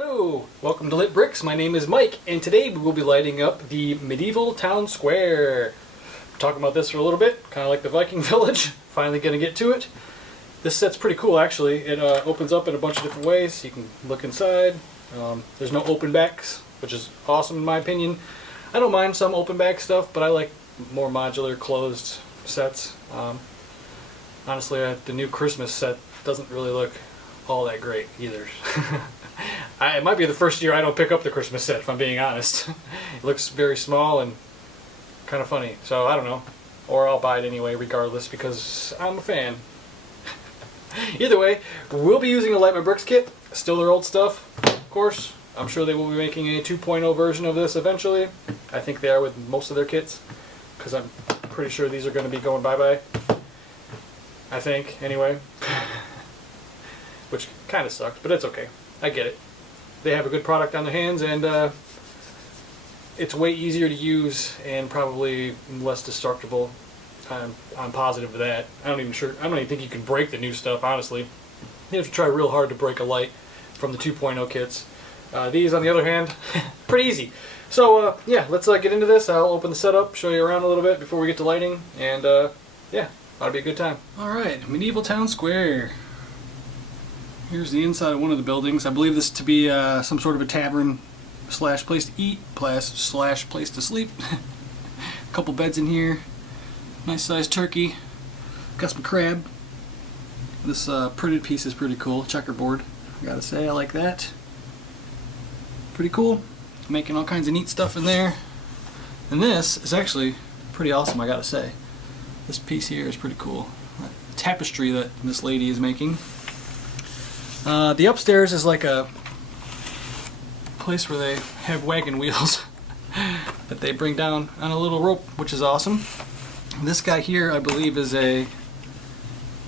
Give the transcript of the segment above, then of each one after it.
Hello, welcome to Lit Bricks. My name is Mike, and today we will be lighting up the medieval town square. Talking about this for a little bit, kind of like the Viking village. Finally going to get to it. This set's pretty cool, actually. It opens up in a bunch of different ways. You can look inside. There's no open backs, which is awesome in my opinion. I don't mind some open back stuff, but I like more modular, closed sets. Honestly, the new Christmas set doesn't really look all that great either. It might be the first year I don't pick up the Christmas set, if I'm being honest. It looks very small and kind of funny, so I don't know. Or I'll buy it anyway regardless because I'm a fan. Either way, we'll be using a Light My Bricks kit. Still their old stuff, of course. I'm sure they will be making a 2.0 version of this eventually. I think they are with most of their kits, because I'm pretty sure these are going to be going bye-bye. I think, anyway. Which kind of sucks, but it's okay. I get it. They have a good product on their hands, and it's way easier to use and probably less destructible. I'm positive of that. I don't even think you can break the new stuff, honestly. You have to try real hard to break a light from the 2.0 kits. These, on the other hand, pretty easy. So, yeah, let's get into this. I'll open the setup, show you around a little bit before we get to lighting, and yeah, ought to be a good time. Alright, medieval town square. Here's the inside of one of the buildings. I believe this to be some sort of a tavern slash place to eat, slash place to sleep. A couple beds in here. Nice sized turkey. Got some crab. This printed piece is pretty cool. Checkerboard. I gotta say, I like that. Pretty cool. Making all kinds of neat stuff in there. And this is actually pretty awesome, I gotta say. This piece here is pretty cool. That tapestry that this lady is making. The upstairs is like a place where they have wagon wheels that they bring down on a little rope, which is awesome. This guy here, I believe, is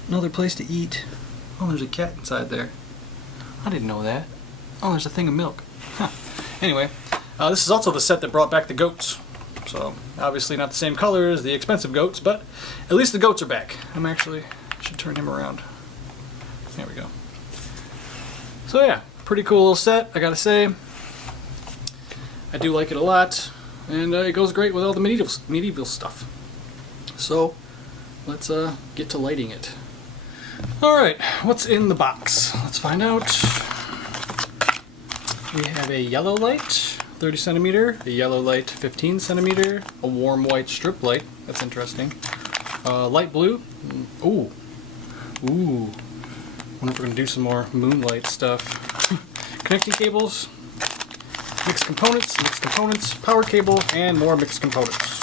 another place to eat. Oh, there's a cat inside there. I didn't know that. Oh, there's a thing of milk. Huh. Anyway, this is also the set that brought back the goats. So, obviously not the same color as the expensive goats, but at least the goats are back. Should turn him around. There we go. So yeah, pretty cool little set, I gotta say. I do like it a lot, and it goes great with all the medieval stuff. So, let's get to lighting it. Alright, what's in the box? Let's find out. We have a yellow light, 30 centimeter, a yellow light, 15 centimeter, a warm white strip light, that's interesting, light blue, ooh, I wonder if we're going to do some more moonlight stuff. Connecting cables, mixed components, power cable, and more mixed components.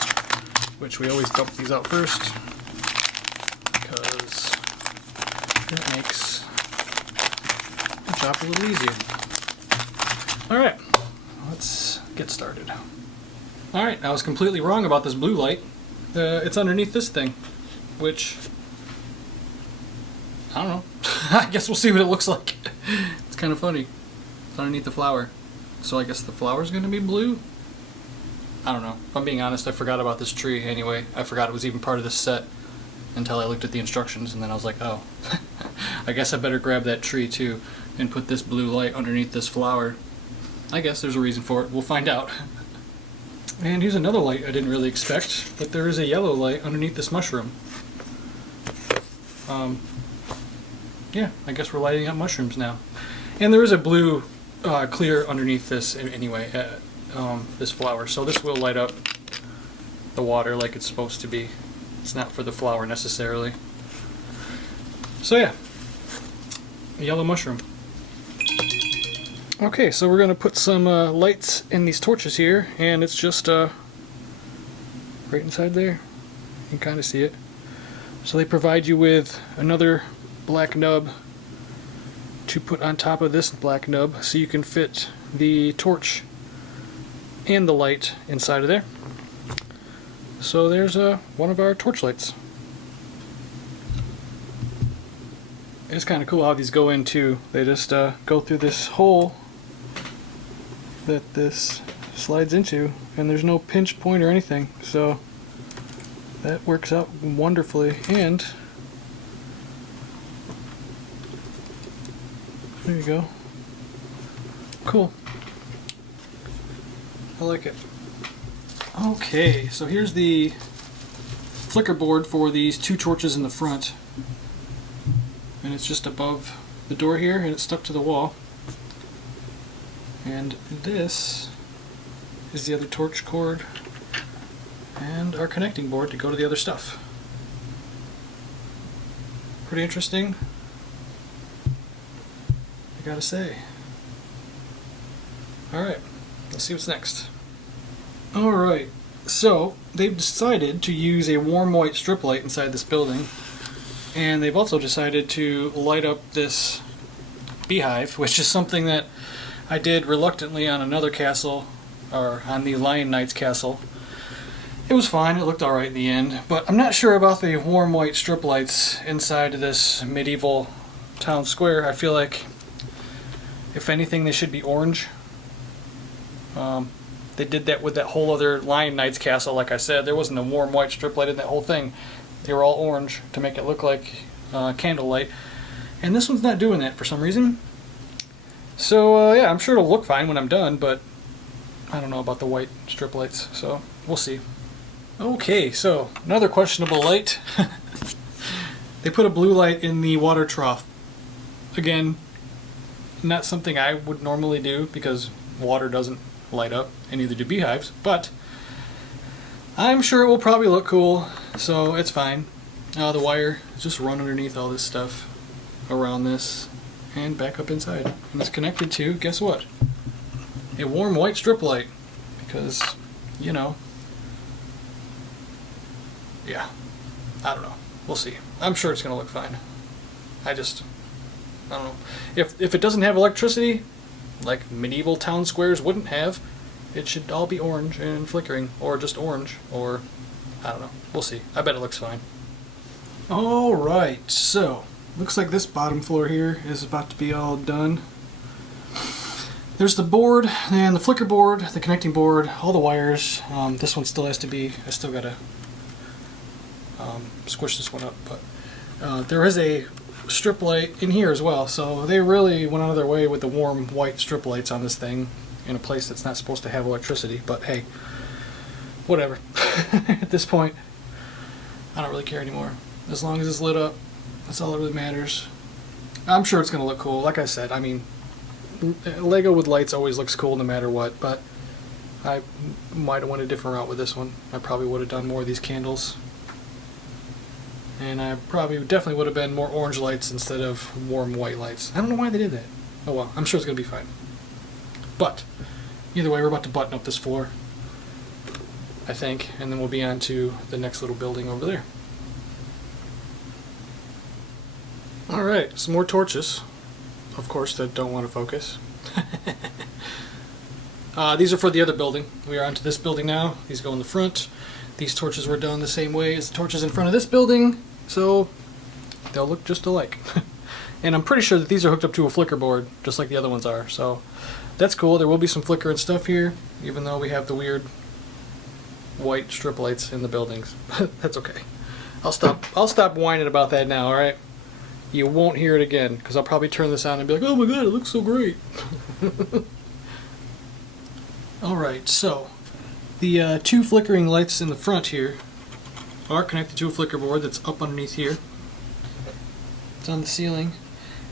Which we always dump these out first, because that makes the job a little easier. Alright, let's get started. Alright, I was completely wrong about this blue light. It's underneath this thing, which, I don't know. I guess we'll see what it looks like. It's kind of funny. It's underneath the flower. So I guess the flower's going to be blue? I don't know. If I'm being honest, I forgot about this tree anyway. I forgot it was even part of this set until I looked at the instructions, and then I was like, oh. I guess I better grab that tree too and put this blue light underneath this flower. I guess there's a reason for it. We'll find out. And here's another light I didn't really expect, but there is a yellow light underneath this mushroom. Yeah, I guess we're lighting up mushrooms now. And there is a blue clear underneath this anyway, this flower. So this will light up the water like it's supposed to be. It's not for the flower necessarily. So yeah, a yellow mushroom. Okay, so we're going to put some lights in these torches here, and it's just right inside there. You can kind of see it. So they provide you with another black nub to put on top of this black nub so you can fit the torch and the light inside of there. So there's one of our torch lights. It's kind of cool how these go into. They just go through this hole that this slides into, and there's no pinch point or anything, so that works out wonderfully. And there you go. Cool. I like it. Okay, so here's the flicker board for these 2 torches in the front. And it's just above the door here, and it's stuck to the wall. And this is the other torch cord and our connecting board to go to the other stuff. Pretty interesting, I gotta say. Alright, let's see what's next. Alright, so they've decided to use a warm white strip light inside this building, and they've also decided to light up this beehive, which is something that I did reluctantly on another castle, or on the Lion Knight's castle. It was fine, it looked alright in the end, but I'm not sure about the warm white strip lights inside this medieval town square. I feel like, if anything, they should be orange. They did that with that whole other Lion Knight's castle, like I said. There wasn't a warm white strip light in that whole thing. They were all orange to make it look like candlelight. And this one's not doing that for some reason. So yeah, I'm sure it'll look fine when I'm done, but I don't know about the white strip lights, so we'll see. Okay, so another questionable light. They put a blue light in the water trough. Again, not something I would normally do because water doesn't light up, and neither do beehives, but I'm sure it will probably look cool, so it's fine. The wire is just run underneath all this stuff around this and back up inside. And it's connected to, guess what? A warm white strip light. Because, you know, yeah, I don't know. We'll see. I'm sure it's going to look fine. I don't know. If it doesn't have electricity, like medieval town squares wouldn't have, it should all be orange and flickering, or just orange, or I don't know. We'll see. I bet it looks fine. Alright, so looks like this bottom floor here is about to be all done. There's the board, and the flicker board, the connecting board, all the wires. This one still has to be, I still gotta squish this one up, but there is a strip light in here as well, so they really went out of their way with the warm white strip lights on this thing in a place that's not supposed to have electricity, but hey, whatever. At this point, I don't really care anymore. As long as it's lit up, that's all that really matters. I'm sure it's going to look cool. Like I said, I mean, Lego with lights always looks cool no matter what, but I might have went a different route with this one. I probably would have done more of these candles. And I probably definitely would have been more orange lights instead of warm white lights. I don't know why they did that. Oh well, I'm sure it's going to be fine. But, either way, we're about to button up this floor, I think, and then we'll be on to the next little building over there. Alright, some more torches, of course, that don't want to focus. These are for the other building. We are onto this building now. These go in the front. These torches were done the same way as the torches in front of this building, so they'll look just alike. And I'm pretty sure that these are hooked up to a flicker board, just like the other ones are, so that's cool. There will be some flicker and stuff here, even though we have the weird white strip lights in the buildings. That's okay. I'll stop whining about that now, alright? You won't hear it again, because I'll probably turn this on and be like, oh my god, it looks so great. Alright, so the 2 flickering lights in the front here are connected to a flicker board that's up underneath here. It's on the ceiling.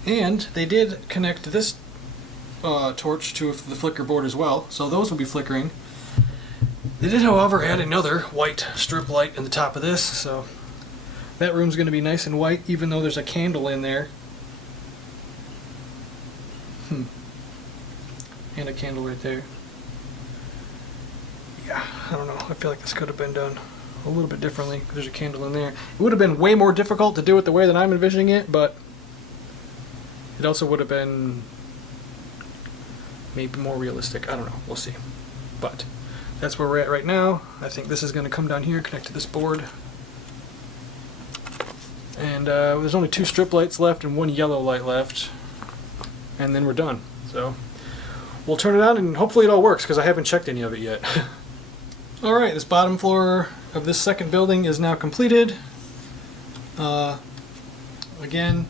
And they did connect this torch to the flicker board as well, so those will be flickering. They did, however, add another white strip light in the top of this, so that room's going to be nice and white, even though there's a candle in there. And a candle right there. Yeah, I don't know. I feel like this could have been done a little bit differently, because there's a candle in there. It would have been way more difficult to do it the way that I'm envisioning it, but it also would have been maybe more realistic. I don't know. We'll see. But that's where we're at right now. I think this is going to come down here, connect to this board. And there's only 2 strip lights left and 1 yellow light left. And then we're done. So we'll turn it on and hopefully it all works, because I haven't checked any of it yet. Alright, this bottom floor of this second building is now completed. Again,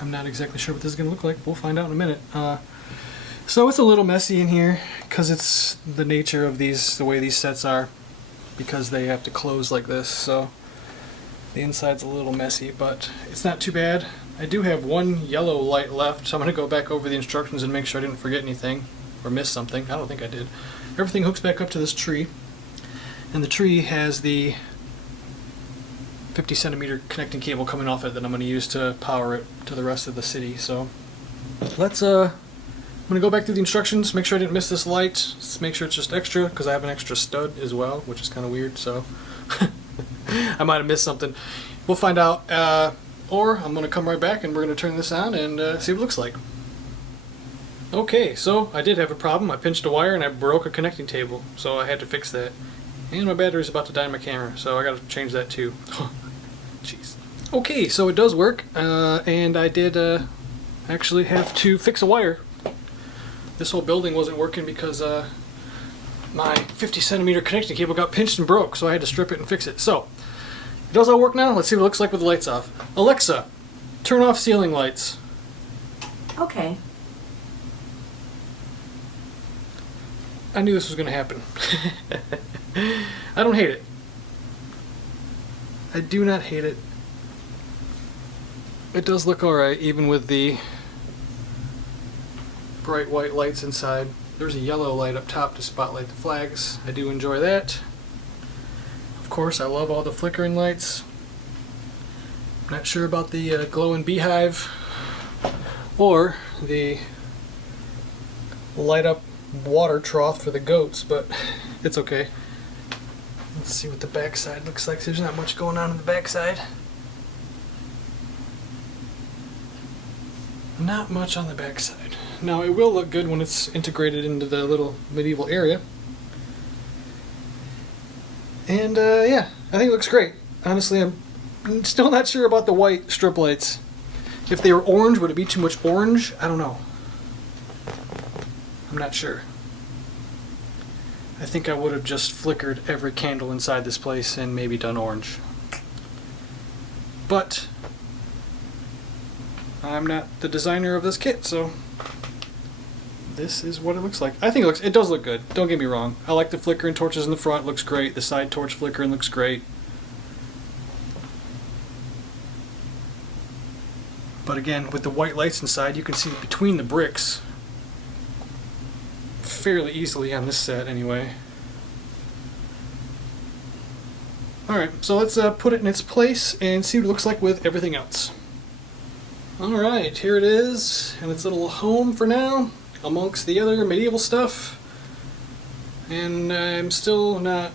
I'm not exactly sure what this is going to look like. We'll find out in a minute. So it's a little messy in here because it's the nature of these, the way these sets are, because they have to close like this. So the inside's a little messy, but it's not too bad. I do have one yellow light left, so I'm going to go back over the instructions and make sure I didn't forget anything or miss something. I don't think I did. Everything hooks back up to this tree, and the tree has the 50 centimeter connecting cable coming off it that I'm going to use to power it to the rest of the city. So let's I'm going to go back through the instructions, make sure I didn't miss this light, just make sure it's just extra, because I have an extra stud as well, which is kind of weird, so I might have missed something. We'll find out, or I'm going to come right back and we're going to turn this on and see what it looks like. Okay, so I did have a problem. I pinched a wire and I broke a connecting table, so I had to fix that. And my battery's about to die in my camera, so I got to change that too. Jeez. Okay, so it does work, and I did actually have to fix a wire. This whole building wasn't working because my 50 centimeter connecting cable got pinched and broke, so I had to strip it and fix it. So, it does all work now. Let's see what it looks like with the lights off. Alexa, turn off ceiling lights. Okay. I knew this was going to happen. I don't hate it. I do not hate it. It does look alright, even with the bright white lights inside. There's a yellow light up top to spotlight the flags. I do enjoy that. Of course, I love all the flickering lights. I'm not sure about the glowing beehive or the light up water trough for the goats, but it's okay. Let's see what the backside looks like. There's not much going on the backside. Not much on the backside. Now, it will look good when it's integrated into the little medieval area. And yeah, I think it looks great. Honestly, I'm still not sure about the white strip lights. If they were orange, would it be too much orange? I don't know. I'm not sure. I think I would have just flickered every candle inside this place and maybe done orange. But I'm not the designer of this kit, so this is what it looks like. I think it does look good. Don't get me wrong. I like the flickering torches in the front. Looks great. The side torch flickering looks great. But again, with the white lights inside, you can see between the bricks fairly easily on this set anyway. Alright, so let's put it in its place and see what it looks like with everything else. Alright, here it is in its little home for now, amongst the other medieval stuff. And I'm still not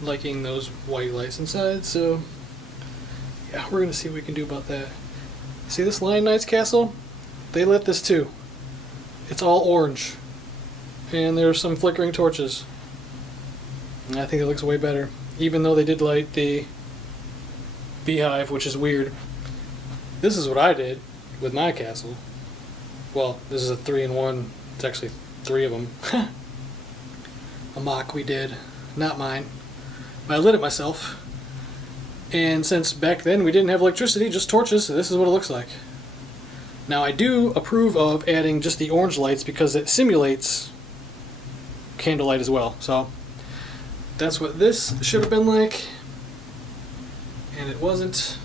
liking those white lights inside, so yeah, we're going to see what we can do about that. See this Lion Knights castle? They lit this too. It's all orange. And there's some flickering torches. And I think it looks way better. Even though they did light the beehive, which is weird. This is what I did with my castle. Well, this is a 3-in-1. It's actually 3 of them. A mock we did. Not mine. But I lit it myself. And since back then we didn't have electricity, just torches, so this is what it looks like. Now I do approve of adding just the orange lights because it simulates candlelight as well. So that's what this should have been like. And it wasn't.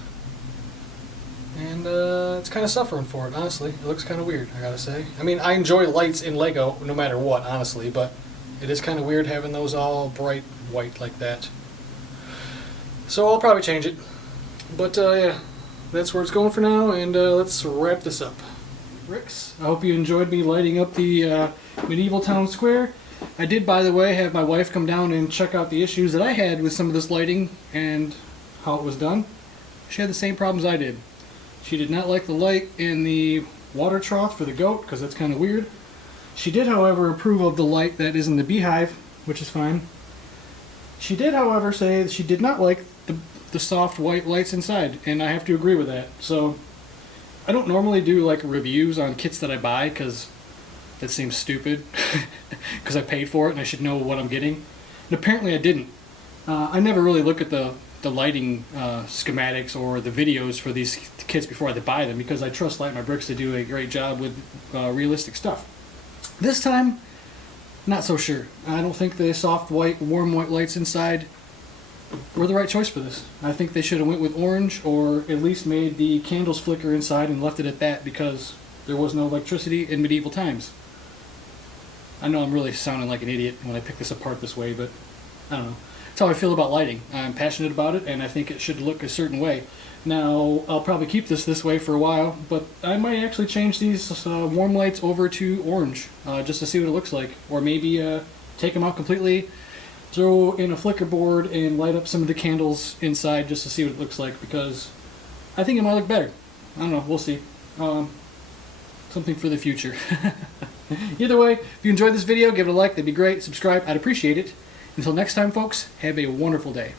And it's kind of suffering for it, honestly. It looks kind of weird, I gotta say. I mean, I enjoy lights in Lego no matter what, honestly, but it is kind of weird having those all bright white like that. So I'll probably change it. But yeah, that's where it's going for now, and let's wrap this up. Ricks, I hope you enjoyed me lighting up the medieval town square. I did, by the way, have my wife come down and check out the issues that I had with some of this lighting and how it was done. She had the same problems I did. She did not like the light in the water trough for the goat, because that's kind of weird. She did, however, approve of the light that is in the beehive, which is fine. She did, however, say that she did not like the soft white lights inside, and I have to agree with that. So I don't normally do like reviews on kits that I buy, because that seems stupid, because I paid for it and I should know what I'm getting. And apparently I didn't. I never really look at the the lighting schematics or the videos for these kits before I buy them, because I trust Light My Bricks to do a great job with realistic stuff. This time, not so sure. I don't think the soft white, warm white lights inside were the right choice for this. I think they should have went with orange, or at least made the candles flicker inside and left it at that, because there was no electricity in medieval times. I know I'm really sounding like an idiot when I pick this apart this way, but I don't know. That's how I feel about lighting. I'm passionate about it, and I think it should look a certain way. Now, I'll probably keep this way for a while, but I might actually change these warm lights over to orange, just to see what it looks like. Or maybe take them out completely, throw in a flicker board, and light up some of the candles inside just to see what it looks like, because I think it might look better. I don't know, we'll see. Something for the future. Either way, if you enjoyed this video, give it a like, that'd be great. Subscribe, I'd appreciate it. Until next time, folks, have a wonderful day.